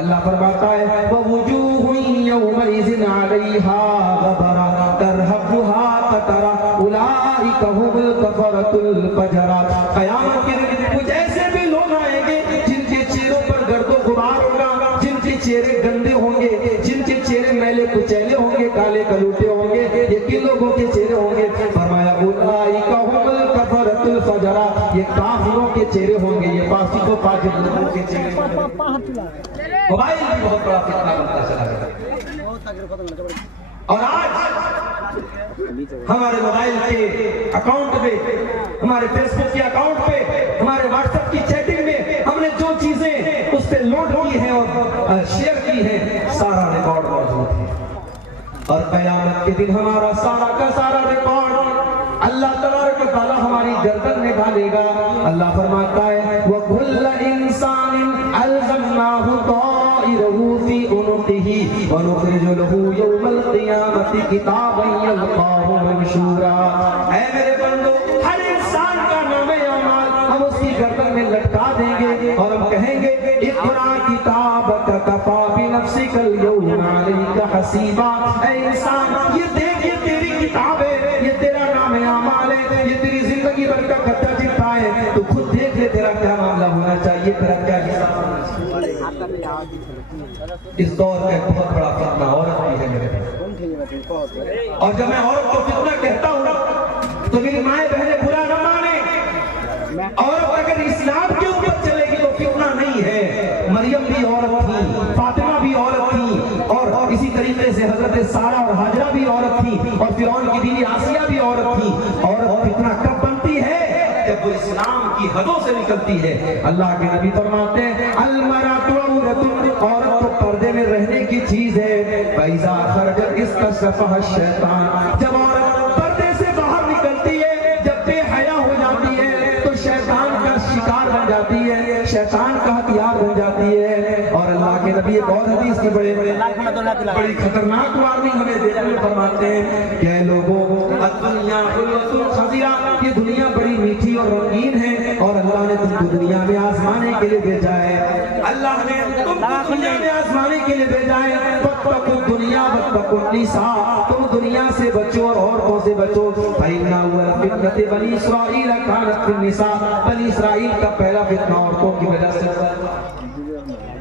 اللہ فرماتا ہے وَوُجُوهٌ يَوْمَئِذٍ عَلَيْهَا غَبَرَةٌ تَرْهَقُهَا قَتَرَةٌ أُولَئِكَ هُمُ الْكَفَرَةُ الْفَجَرَةُ۔ قیامت کے دن کچھ ایسے بھی لوگ آئیں گے جن کے چہروں پر گرد و غبار ہوگا، جن کے چہرے گندے ہوں گے، جن کے چہرے میلے کچیلے ہوں گے، کالے کلوٹے ہوں گے، یہ کن لوگوں کے چہرے ہوں گے؟ فرمایا اولئک هم الکفرۃ الفجرہ، یہ کافروں کے چہرے ہوں گے، یہ فاسق و فاجر لوگوں کے چہرے ہوں گے۔ موبائل بھی بہت بڑا فتنہ بنتا چلا گیا، اور آج ہمارے موبائل کے اکاؤنٹ پہ، ہمارے فیس بک کے اکاؤنٹ پہ، ہمارے واٹس ایپ کی چیٹنگ میں ہم نے جو چیزیں اس پہ لوڈ کی ہیں اور شیئر کی ہیں، سارا ریکارڈ موجود ہے، اور قیامت کے دن ہمارا سارا کا سارا ریکارڈ اللہ تبارک و تعالی ہماری گردن میں ڈالے گا۔ اللہ فرماتا ہے وَكُلَّ إِنسَانٍ أَلْزَمْنَاهُ طَائِرَهُ فِي عُنُقِهِ وَنُخْرِجُ لَهُ يَوْمَ الْقِيَامَةِ كِتَابًا يَلْقَاهُ مَنشُورًا۔ اے میرے بندو، ہر انسان کا نام اعمال ہم اس کی گردن میں لٹکا دیں گے اور ہم کہیں گے اقرأ کتابک کفیٰ بنفسک اليوم علیک حسیبا۔ اے انسان، یہ دیکھ، یہ تیری کتاب ہے، یہ تیرا نام اعمال ہے، یہ تیری زندگی بھر کا کچا چٹا ہے، تو خود دیکھ لے تیرا کیا معاملہ ہونا چاہیے، تیرا کیا حساب ہونا چاہیے۔ اس دور میں بہت بڑا فتنہ عورت بھی ہے میرے پاس، اور جب میں عورت کو فتنہ کہتا ہوں تو میری مائیں بہنیں برا نہ مانے، عورت اگر اسلام کے اوپر چلے گی تو فتنہ نہیں ہے۔ مریم بھی عورت تھی، فاطمہ بھی عورت تھی، اور اسی طریقے سے حضرت سارہ اور ہاجرہ بھی عورت تھی، اور فرعون کی بیوی آسیہ بھی عورت تھی۔ عورت فتنہ کب بنتی ہے؟ جب وہ اسلام کی حدوں سے نکلتی ہے۔ اللہ کے نبی فرماتے ہیں المرأۃ عورۃ، عورت تو پردے میں رہنے کی چیز ہے، فإذا خرجت استشرفها الشیطان، جب عورت پردے سے باہر نکلتی ہے، جب بے حیا ہو جاتی ہے تو شیطان کا شکار بن جاتی ہے، شیطان کا ہتھیار بن جاتی ہے۔ اور اللہ کے نبی ایک اور حدیث کی بڑی خطرناک وارننگ ہمیں دیتے ہوئے فرماتے ہیں کہ اے لوگوں، الدنیا حلوۃ خضرا، یہ دنیا بڑی میٹھی اور رنگین ہے، اور اللہ نے تم کو دنیا میں آزمانے کے لیے بھیجا ہے، اللہ نے تم کو دنیا میں آزمانے کے لیے بھیجا ہے۔ فاتقوا الدنیا واتقوا النساء، تم دنیا سے بچو اور عورتوں سے بچو۔ فإن أول فتنة بنی اسرائیل كانت في النساء، بنی اسرائیل کا پہلا فتنہ عورتوں کی وجہ سے،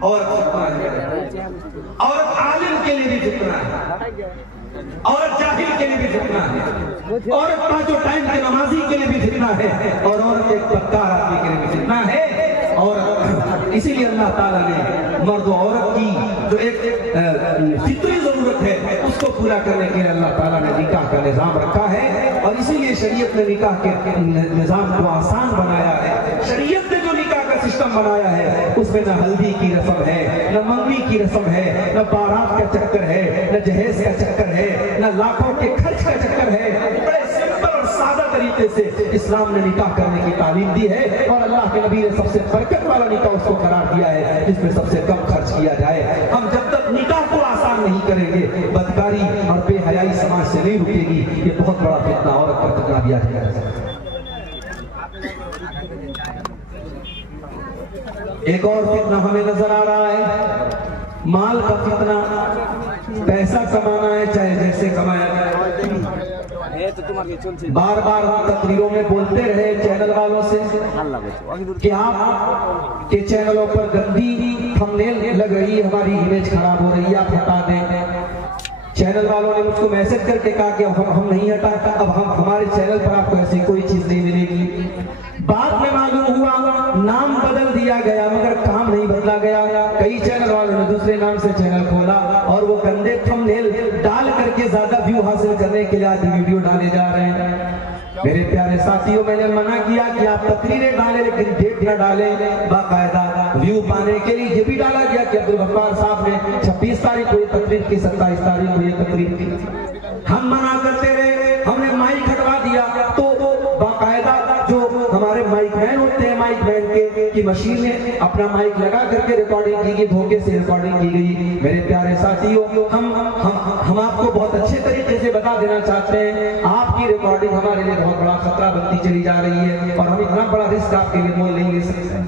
عورت عالم کے لیے بھی فتنہ ہے، عورت جاہل کے لیے بھی فتنہ ہے، عورت پانچوں ٹائم کے نمازی کے لیے بھی فتنہ ہے، اور عورت ایک بدکار آدمی کے لیے بھی فتنہ ہے۔ اور اسی لیے اللہ تعالیٰ نے مرد و عورت کی جو ایک فطری ضرورت ہے اس کو پورا کرنے کے لیے اللہ تعالیٰ نے نکاح کا نظام رکھا ہے، اور اسی لیے شریعت نے نکاح کے نظام کو آسان بنایا ہے۔ شریعت نے جو نکاح کا سسٹم بنایا ہے اس میں نہ ہلدی کی رسم ہے، نہ منگنی کی رسم ہے، نہ بارات کا چکر ہے، نہ جہیز کا چکر ہے، نہ لاکھوں کے خرچ کا چکر ہے۔ بڑے سمپل اور سادہ طریقے سے اسلام نے نکاح کرنے کی تعلیم دی ہے، اور اللہ کے نبی نے سب سے برکت والا نکاح اس کو قرار دیا ہے جس میں سب سے کم خرچ کیا جائے۔ ہم جب تک نکاح کو آسان نہیں کریں گے، بدکاری اور بے حیائی سماج سے نہیں رکے گی، یہ بہت بڑا فتنہ عورت پر فتنہ بھی آ جائے گا۔ ایک اور فتنہ ہمیں نظر آ رہا ہے، مال کا فتنہ۔ پیسہ کمانا ہے چاہے جیسے کمایا جائے۔ بار بار ہم تقریروں میں بولتے رہے چینل والوں سے کہ آپ کے چینلوں پر گندی تھمبنیل لگ رہی ہے، ہماری امیج خراب ہو رہی ہے، آپ ہٹا دیں۔ چینل والوں نے مجھ کو میسج کر کے کہا کہ ہم نہیں ہٹاتا، اب ہمارے چینل پر آپ کو ایسی کوئی چیز نہیں ملے گی۔ بعد میں معلوم ہوا نام بدل دیا گیا مگر کام نہیں بدلا گیا۔ کئی چینل والوں نے دوسرے نام سے چینل کھولا اور وہ گندے تھمبنیل ڈال کر کے زیادہ ویو حاصل کرنے کے لیے آج ویڈیو ڈالے جا رہے ہیں۔ میرے پیارے ساتھیوں، میں نے منع کیا کہ آپ تقریریں ڈالیں لیکن ڈیٹ نہ ڈالیں، باقاعدہ ویو پانے کے لیے یہ بھی ڈالا گیا کہ عبدالغفار صاحب نے 26 تاریخ کو یہ تقریر کی، 27 تاریخ کو یہ تقریر کی۔ ہم منع کرتے رہے، ہم نے مائک ہٹوا دیا تو باقاعدہ جو ہمارے مائک مین ہوتے ہیں، مائک مین کی مشین نے اپنا مائک لگا کر کے ریکارڈنگ کی گئی، دھوکے سے ریکارڈنگ کی گئی۔ میرے پیارے ساتھیوں، ہم آپ کو بہت اچھے طریقے سے بتا دینا چاہتے ہیں، آپ کی ریکارڈنگ ہمارے لیے بہت بڑا خطرہ بنتی چلی جا رہی ہے، اور ہم اتنا بڑا رسک آپ کے لیے مول نہیں لے سکتے۔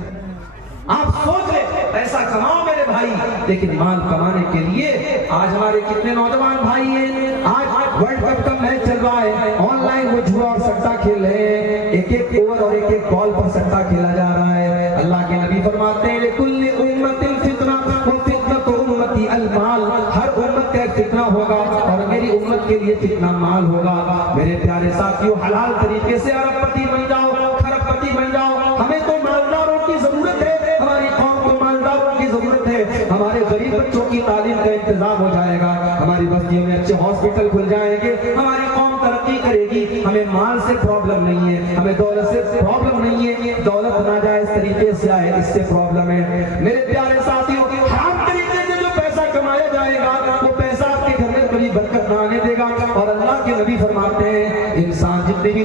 آپ سوچ لیں پیسہ کماؤ میرے بھائی، لیکن مال کمانے کے لیے آج ہمارے کتنے نوجوان بھائی ہیں، آج ورلڈ کپ کا میچ چل رہا ہے، آن لائن وہ جوا اور سٹا کھیل رہے ہیں، ایک ایک اوور اور ایک ایک بال پر سٹا کھیلا جا رہا ہے۔ اللہ کے نبی فرماتے ہیں لِكُلِّ أُمَّةٍ فِتْنَةٌ وَفِتْنَةُ أُمَّتِي الْمَالُ، ہر امت کا ایک فتنہ ہوگا اور میری امت کے لیے فتنہ مال ہوگا۔ میرے پیارے ساتھیوں، حلال طریقے سے ارب پتی بن جاؤ، کھرب پتی بن جاؤ۔ ہمیں تو مالداروں کی ضرورت ہے، ہماری قوم کو مالداروں کی ضرورت ہے، ہمارے غریب بچوں کی تعلیم کا انتظام ہو جائے گا، ہماری بستیوں میں اچھے ہاسپٹل کھل جائیں گے، ہماری قوم ترقی کرے گی۔ ہمیں مال سے پرابلم نہیں ہے، ہمیں دولت سے پرابلم نہیں ہے، دولت ناجائز طریقے سے آئے اس سے پرابلم ہے۔ میرے پیارے ساتھیوں، حرام طریقے سے جو پیسہ کمایا جائے گا وہ پیسہ آپ کے گھر میں کبھی برکت نہ آنے دے گا۔ اور اللہ کے نبی فرماتے ہیں انسان جتنی بھی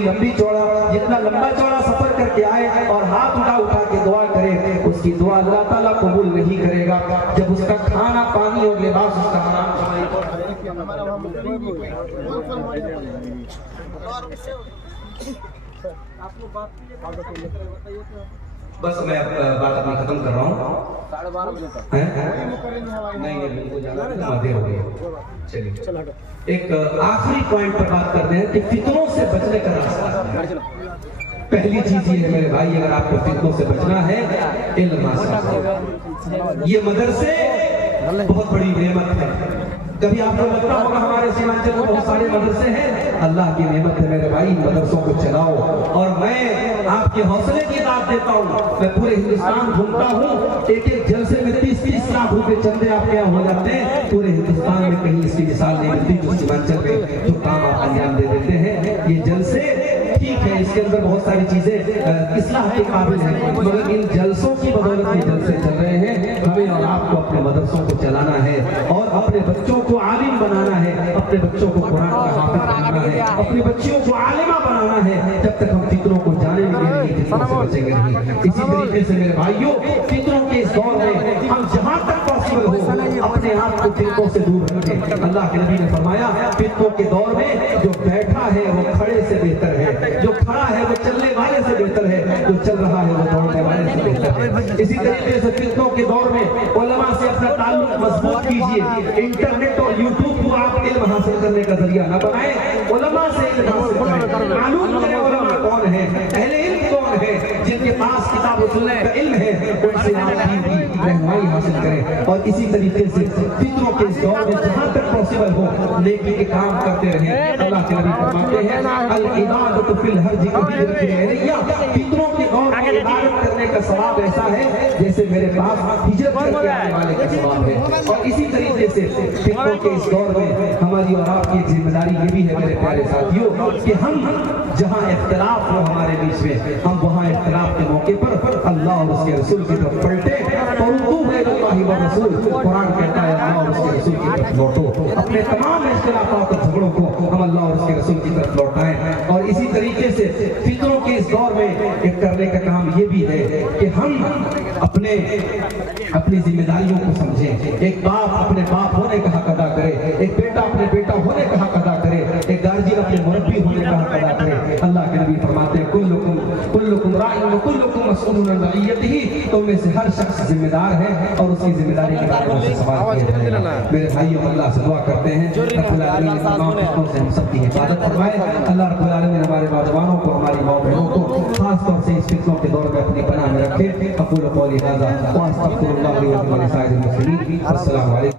جتنا لمبا چوڑا سفر کر کے آئے اور ہاتھ اٹھا کے دعا کرے، اس کی دعا اللہ تعالیٰ قبول نہیں کرے گا جب اس کا کھانا پانی اور لباس اس کا حرام بس میں بات اپنی ختم کر رہا ہوں۔ ایک آخری پوائنٹ پر بات کرتے ہیں کہ فتنوں سے بچنے کا راستہ۔ پہلی چیز یہ ہے میرے بھائی، اگر آپ کو فتنوں سے بچنا ہے علم حاصل کرو۔ یہ مدرسے بہت بڑی نعمت ہے۔ کبھی آپ کو لگتا ہوگا ہمارے سیمانچل میں بہت سارے مدرسے ہیں، اللہ کی نعمت ہے میرے بھائی، مدرسوں کو چلاؤ۔ اور میں آپ کے حوصلے کی داد دیتا ہوں، میں پورے ہندوستان گھومتا ہوں، ایک ایک جلسے میں 30-30 لاکھ روپے چندے آپ کے یہاں ہو جاتے ہیں، پورے ہندوستان میں کہیں اس کی مثال نہیں ملتی جو سیمانچل میں جو کام آپ انجام دے دیتے ہیں۔ یہ جلسے ٹھیک ہے، اس کے اندر بہت ساری چیزیں اصلاح کے قابل ہیں، مگر ان جلسوں کی بدولت یہ جلسے چل رہے ہیں۔ ہمیں اور آپ کو اپنے مدرسوں کو چلانا ہے اور اپنے بچوں کو عالم بنانا ہے، اپنے بچوں کو قرآن کا حافظ بنانا ہے، اپنی بچیوں کو عالمہ بنانا ہے۔ جب تک ہم فطروں کو جانے نہیں فتنوں سے بچیں گے نہیں۔ اسی طریقے سے میرے بھائیوں، فطروں کے اس دور میں ہم جہاں تک پاسبل ہو اپنے آپ کو فتنوں سے دور رکھیں۔ اللہ کے نبی نے فرمایا فتنوں کے دور میں جو بیٹھا ہے وہ کھڑے سے بہتر ہے، جو کھڑا ہے وہ چلنے والے سے بہتر ہے، جو چل رہا ہے وہ دوڑنے والے سے بہتر ہے۔ اسی طریقے سے فتنوں کے دور میں علماء سے اپنا تعلق مضبوط کیجیے۔ انٹرنیٹ اور یوٹیوب کو آپ علم حاصل کرنے کا ذریعہ نہ بنائیں، علماء سے علم حاصل کریں، معلوم کریں علماء کون ہیں، اہل علم کون ہے، جن کے پاس کتاب و سنت کا علم ہے، ان سے آپ کی رہنمائی حاصل کریں۔ اور اسی طریقے سے فطروں کے اس دور میں جہاں تک پاسبل ہو نیکی کے کام کرتے رہیں۔ اللہ کے نبی فرماتے ہیں العبادۃ فی الحرج کہجرۃ الیہ، فطروں کے دور میں عبادت کرنے کا ثواب ایسا ہے جیسے میرے پاس ہجرت کر کے آنے والے کا ثواب ہے۔ اور اسی طریقے سے فطروں کے اس دور میں ہماری اور آپ کی ذمہ داری یہ بھی ہے میرے پیارے ساتھیوں کہ ہم جہاں اختلاف ہو ہمارے بیچ میں، ہم وہاں اختلاف کے موقع پر اللہ اور اس کے رسول کی طرف پلٹیں۔ قرآن کہتا ہے اللہ اور اس کے رسول کی طرف لوٹو، اپنے تمام اختلافات اور جھگڑوں کو ہم اللہ اور اس کے رسول کی طرف لوٹائیں۔ اور اسی طریقے سے فطروں کے اس دور میں ایک کرنے کا کام یہ بھی ہے کہ ہم اپنی ذمہ داریوں کو سمجھیں۔ ایک باپ اپنے باپ ہونے کا حق ادا کرے، ایک بیٹا اپنے بیٹا ہونے کا حق ادا کرے، ایک گارجین اپنے مربی ہونے کا حق ادا کرے۔ اللہ کے نبی فرماتے ہیں کلکم راع وکلکم مسئول عن رعیتہ، تم میں سے ہر شخص ذمہ دار ہے اور اس کی ذمہ داری کے بارے میں سوال کیا جائے گا۔ میرے بھائیوں، اللہ سے دعا کرتے ہیں رب العالمین تمام فتنوں سے ہم سب کی حفاظت فرمائے۔ اللہ رب العالمین ہمارے نوجوانوں کو، ہماری ماں بہنوں کو خاص طور سے اس فتنوں کے دور میں اپنی پناہ میں رکھے۔ اقول قولی ھذا واستغفر اللہ لی ولکم ولسائر المسلمین۔ السلام علیکم۔